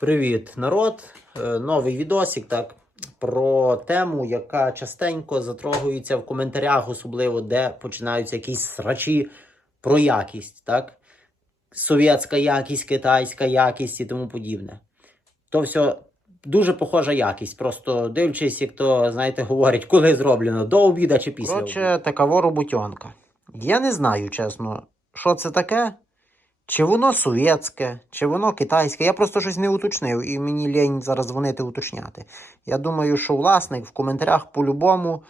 Привіт, народ! Е, Новий відосик, так, про тему, яка частенько затрогується в коментарях, особливо де починаються якісь срачі про якість, так? Совєтська якість, китайська якість і тому подібне. То все дуже похожа якість. Просто дивлячись, як то, знаєте, говорять, коли зроблено, до обіда чи після. Коротше, такава роботьонка. Я не знаю, чесно, що це таке. Чи воно совєтське, чи воно китайське. Я просто щось не уточнив, і мені лінь зараз дзвонити уточняти. Я думаю, що власник в коментарях по-любому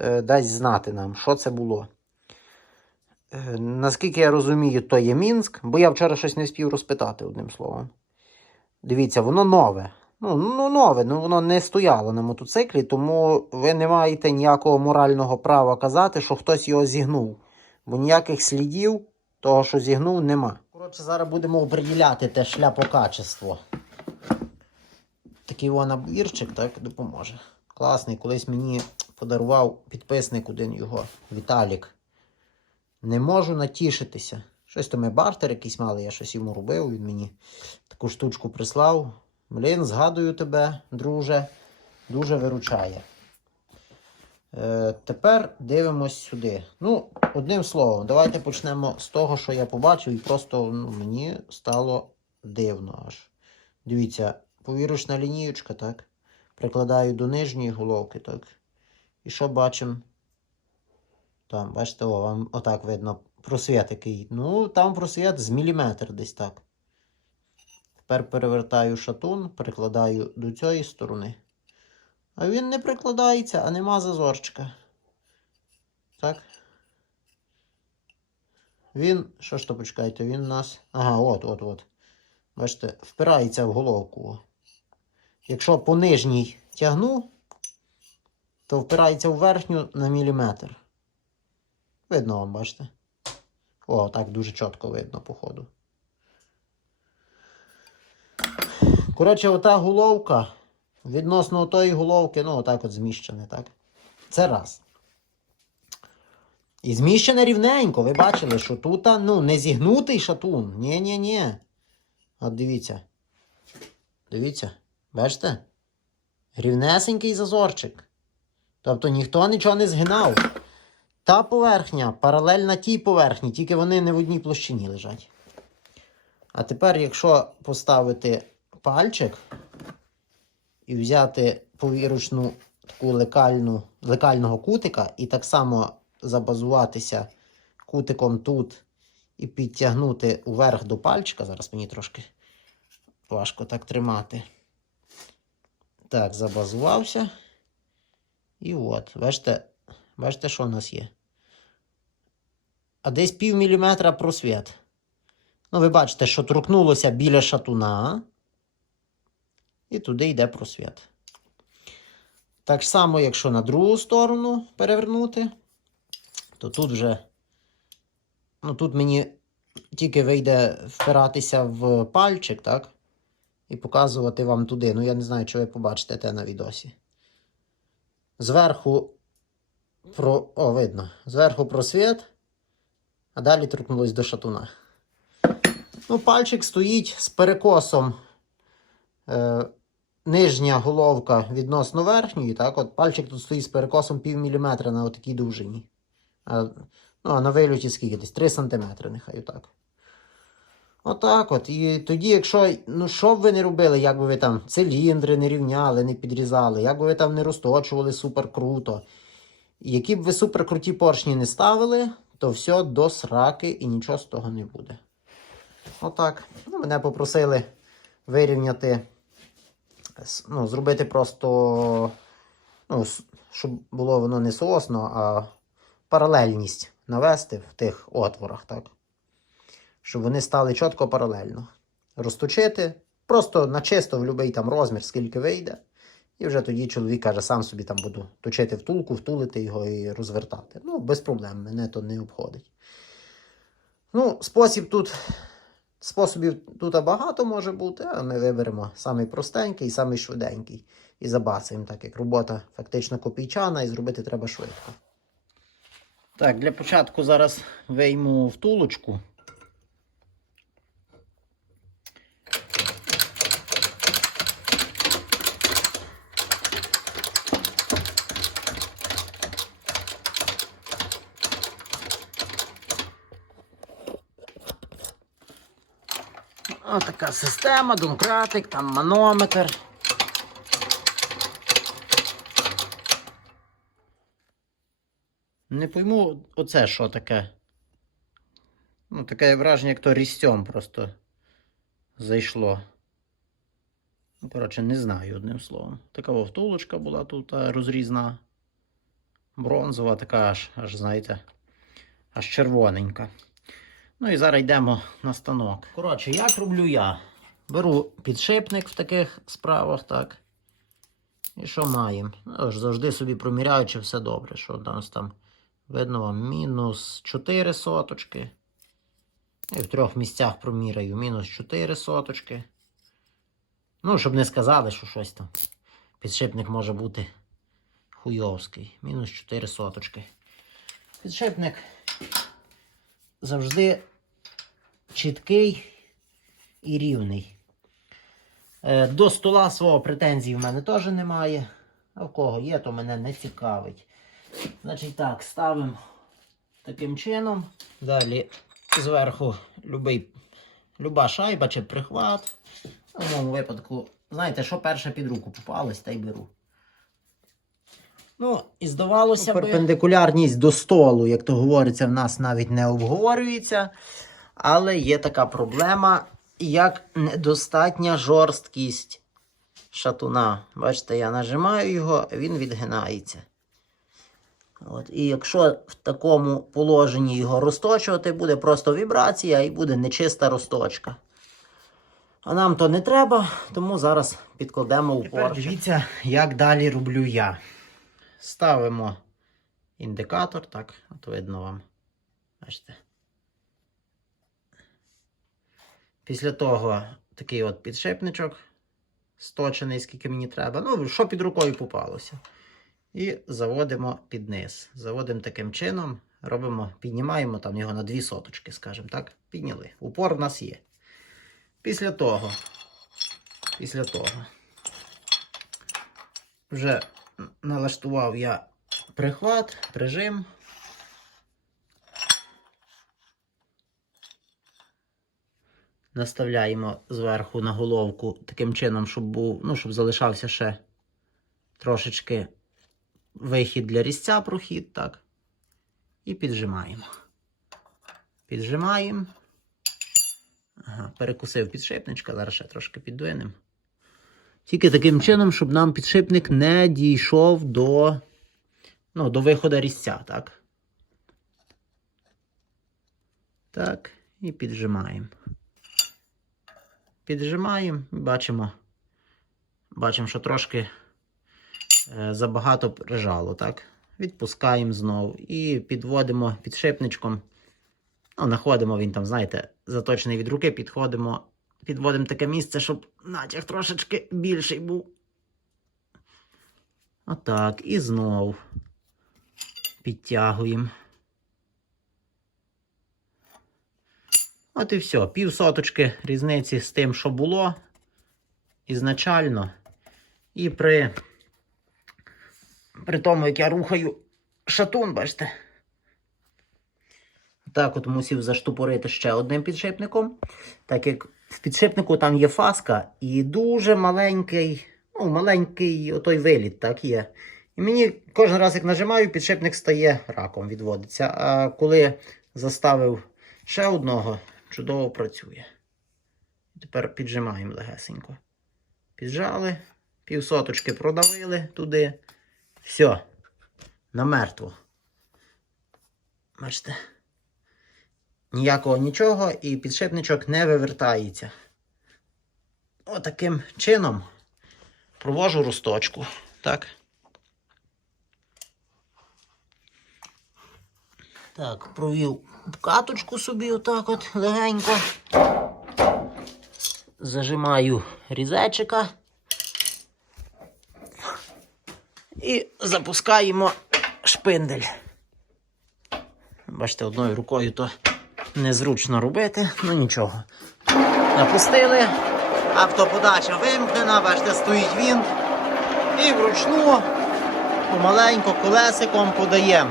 е, дасть знати нам, що це було. Е, наскільки я розумію, то є Мінськ, бо я вчора щось не встиг розпитати одним словом. Дивіться, воно нове. Ну, ну, нове, ну воно не стояло на мотоциклі, тому ви не маєте ніякого морального права казати, що хтось його зігнув. Бо ніяких слідів того, що зігнув, нема. Коротше, зараз будемо оприділяти те шляпокачество. Такий о набірчик, так, допоможе. Класний, колись мені подарував підписник один його, Віталік. Не можу натішитися. Щось то ми бартер якийсь мали, я щось йому робив, він мені таку штучку прислав. Блін, згадую тебе, друже, дуже виручає. Е, тепер дивимось сюди. Ну, одним словом, давайте почнемо з того, що я побачив, і просто ну, мені стало дивно аж. Дивіться, повірочна лінієчка, так? Прикладаю до нижньої головки, так. І що бачимо? Там, бачите, о, вам отак видно просвіт який. Ну, там просвіт з міліметр десь так. Тепер перевертаю шатун, прикладаю до цієї сторони. А він не прикладається, а нема зазорчика. Так. Він, що ж то почекайте, він у нас. Ага, от, от, от. Бачите, впирається в головку. Якщо по нижній тягну, то впирається в верхню на міліметр. Видно вам, бачите? О, так дуже чітко видно, походу. Коротше, ота головка відносно тої головки, ну, отак от зміщене, так? Це раз. І зміщене рівненько. Ви бачили, що тут ну, не зігнутий шатун. Ні-ні-ні. От дивіться. Дивіться. Бачите? Рівнесенький зазорчик. Тобто ніхто нічого не згинав. Та поверхня паралельна тій поверхні, тільки вони не в одній площині лежать. А тепер, якщо поставити пальчик і взяти повірочну таку лекальну, лекального кутика і так само забазуватися кутиком тут і підтягнути вверх до пальчика. Зараз мені трошки важко так тримати. Так, забазувався. І от, бачите, бачите, що у нас є? А десь пів міліметра просвіт. Ну, ви бачите, що торкнулося біля шатуна. І туди йде просвіт. Так само, якщо на другу сторону перевернути, то тут вже, ну тут мені тільки вийде впиратися в пальчик, так? І показувати вам туди. Ну, я не знаю, чи ви побачите те на відосі. Зверху про... О, видно. Зверху просвіт, а далі торкнулось до шатуна. Ну, пальчик стоїть з перекосом. Е, нижня головка відносно верхньої, так, от пальчик тут стоїть з перекосом пів міліметра на отакій довжині. А, ну, а на вильоті скільки десь? 3 см, нехай отак. Отак от. І тоді, якщо, ну що б ви не робили, як би ви там циліндри не рівняли, не підрізали, як би ви там не розточували супер круто. Які б ви супер круті поршні не ставили, то все до сраки і нічого з того не буде. Отак. Ну, мене попросили вирівняти ну, зробити просто, ну, щоб було воно не соосно, а паралельність навести в тих отворах, так? Щоб вони стали чітко паралельно. Розточити, просто на чисто в будь-який там розмір, скільки вийде. І вже тоді чоловік каже, сам собі там буду точити втулку, втулити його і розвертати. Ну, без проблем, мене то не обходить. Ну, спосіб тут Способів тут багато може бути, а ми виберемо самий простенький, самий швиденький. І забацаємо, так як робота фактично копійчана, і зробити треба швидко. Так, для початку зараз вийму втулочку. Отака система, домкратик, там манометр. Не пойму, оце що таке. Ну, таке враження, як то різцем просто зайшло. Ну, коротше, не знаю одним словом. Така вовтулочка була тут розрізна. Бронзова, така аж, аж, знаєте, аж червоненька. Ну і зараз йдемо на станок. Коротше, як роблю я? Беру підшипник в таких справах, так. І що маємо? Ну, завжди собі проміряю, чи все добре. Що у нас там видно вам мінус 4 соточки. І в трьох місцях проміряю мінус 4 соточки. Ну, щоб не сказали, що щось там. Підшипник може бути хуйовський. Мінус 4 соточки. Підшипник завжди чіткий і рівний. Е, До стола свого претензій в мене теж немає. А в кого є, то мене не цікавить. Значить так, ставимо таким чином. Далі зверху любий, люба шайба чи прихват. В моєму випадку, знаєте, що перше під руку попалось, та й беру. Ну, і здавалося б. Перпендикулярність до столу, як то говориться, в нас навіть не обговорюється. Але є така проблема, як недостатня жорсткість шатуна. Бачите, я нажимаю його, він відгинається. От. І якщо в такому положенні його розточувати, буде просто вібрація і буде нечиста розточка. А нам то не треба, тому зараз підкладемо упор. Тепер дивіться, як далі роблю я. Ставимо індикатор, так, от видно вам. Бачите. Після того такий от підшипничок сточений, скільки мені треба. Ну, що під рукою попалося. І заводимо під низ. Заводимо таким чином, робимо, піднімаємо там його на дві соточки, скажімо так. Підняли. Упор в нас є. Після того, після того, вже налаштував я прихват, прижим. Наставляємо зверху на головку таким чином, щоб був, ну, щоб залишався ще трошечки вихід для різця прохід, так. І піджимаємо. Піджимаємо. Ага, перекусив підшипничка, зараз ще трошки піддвинемо. Тільки таким чином, щоб нам підшипник не дійшов до, ну, до виходу різця, так. Так, і піджимаємо. Піджимаємо і бачимо, бачимо, що трошки е, забагато прижало, так. Відпускаємо знову і підводимо підшипничком. Ну, знаходимо він там, знаєте, заточений від руки, підходимо, підводимо таке місце, щоб натяг трошечки більший був. Отак. І знов підтягуємо. От і все. Пів соточки різниці з тим, що було ізначально. І при, при тому, як я рухаю шатун, бачите. Так, от мусив заштупорити ще одним підшипником. Так як в підшипнику там є фаска і дуже маленький, ну, маленький отой виліт, так є. І мені кожен раз, як нажимаю, підшипник стає раком, відводиться. А коли заставив ще одного, чудово працює. Тепер піджимаємо легесенько. Піджали, півсоточки продавили туди. Все, намертво. Бачите? Ніякого нічого, і підшипничок не вивертається. Отаким чином провожу росточку. Так. Так, провів каточку собі отак от легенько. Зажимаю різечика. І запускаємо шпиндель. Бачите, одною рукою то незручно робити, ну нічого. Напустили, автоподача вимкнена, бачите, стоїть він. І вручну помаленько колесиком подаємо.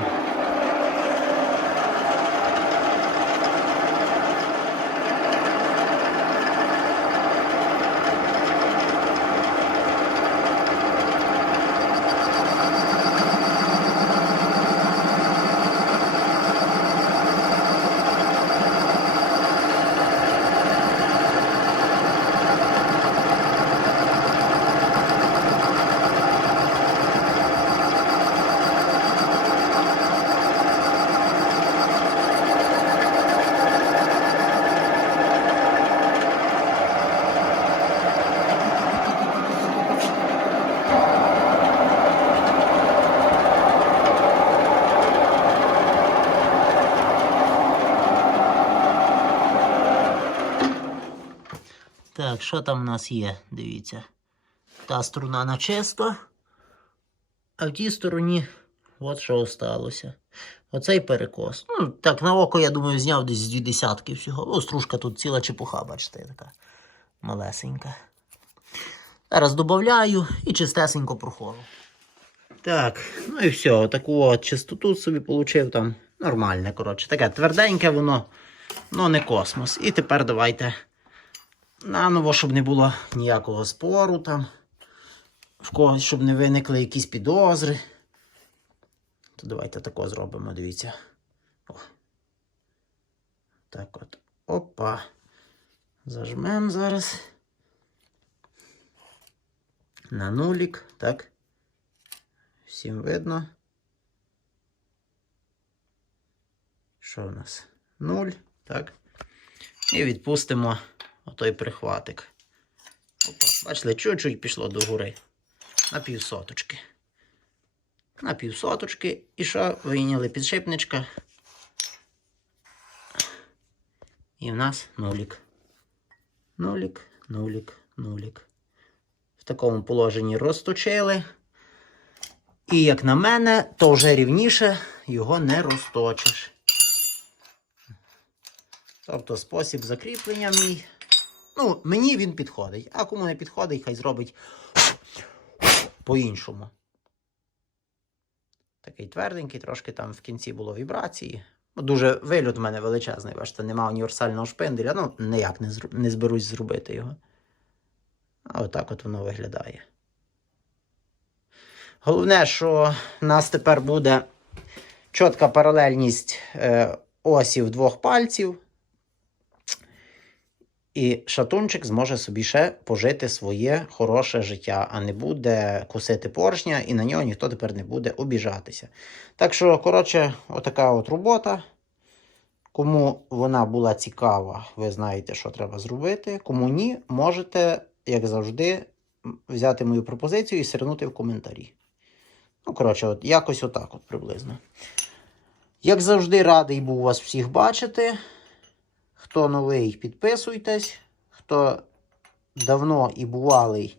Так, що там у нас є? Дивіться. Та струна на чисто. А в тій стороні от що осталося. Оцей перекос. Ну, так, на око, я думаю, зняв десь дві десятки всього. О, стружка тут ціла чепуха, бачите, така малесенька. Зараз додаю і чистесенько прохору. Так, ну і все, отаку от чистоту собі получив там. Нормальне, коротше. Таке тверденьке воно, ну не космос. І тепер давайте наново, щоб не було ніякого спору там. В когось, щоб не виникли якісь підозри. То давайте тако зробимо, дивіться. О. Так от. Опа. Зажмемо зараз. На нулік, так. Всім видно. Що в нас? Нуль, так. І відпустимо отой прихватик. Опа, бачите, чуть-чуть пішло до гори. На півсоточки. На півсоточки. І що? Вийняли підшипничка. І в нас нулік. Нулік, нулік, нулік. В такому положенні розточили. І, як на мене, то вже рівніше його не розточиш. Тобто спосіб закріплення мій. Ну, мені він підходить. А кому не підходить, хай зробить по-іншому. Такий тверденький, трошки там в кінці було вібрації. Ну, Дуже вильот в мене величезний, бачите, нема універсального шпинделя. Ну, ніяк не, зру- не зберусь зробити його. А отак от воно виглядає. Головне, що в нас тепер буде чітка паралельність е, осів двох пальців. І шатунчик зможе собі ще пожити своє хороше життя, а не буде кусити поршня, і на нього ніхто тепер не буде обіжатися. Так що, коротше, отака от робота. Кому вона була цікава, ви знаєте, що треба зробити. Кому ні, можете, як завжди, взяти мою пропозицію і сирнути в коментарі. Ну, коротше, от якось отак от приблизно. Як завжди, радий був вас всіх бачити. Хто новий, підписуйтесь. Хто давно і бувалий,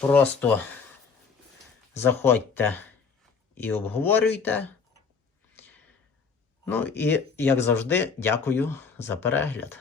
просто заходьте і обговорюйте. Ну і, як завжди, дякую за перегляд.